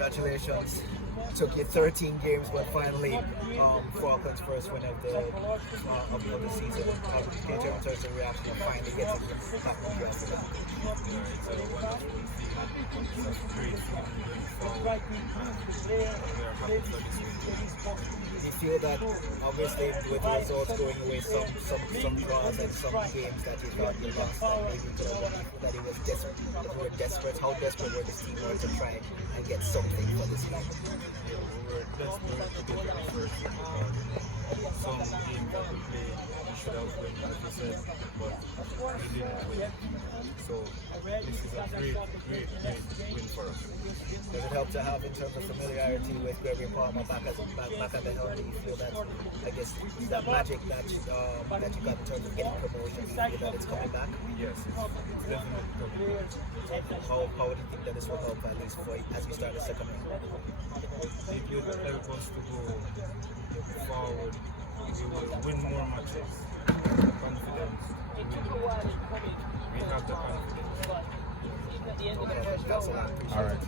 congratulations. Took you 13 games, but finally, Faulkland's first win of the season. How would you get in terms of reaction of finally getting back on the field? You feel that obviously with the results going away, some draws and some games that you thought you lost, that maybe you could have won, that it was desperate, that we were desperate. How desperate were this team to try and get something for this season? We were desperate to get the first some game that we played, we should have won, as you said, but we didn't win. So this is a great win for us. Does it help to have in terms of familiarity with Gregory Palmer back at the helm? Do you feel that, I guess, that magic that you got in terms of getting promotion, do you feel that it's coming back? Yes, it's definitely coming back. How would you think that this will help at least for as we start the second round? It will help us to go forward. We will win more matches. Confidence. We have the confidence. Okay, that's a lot. All right.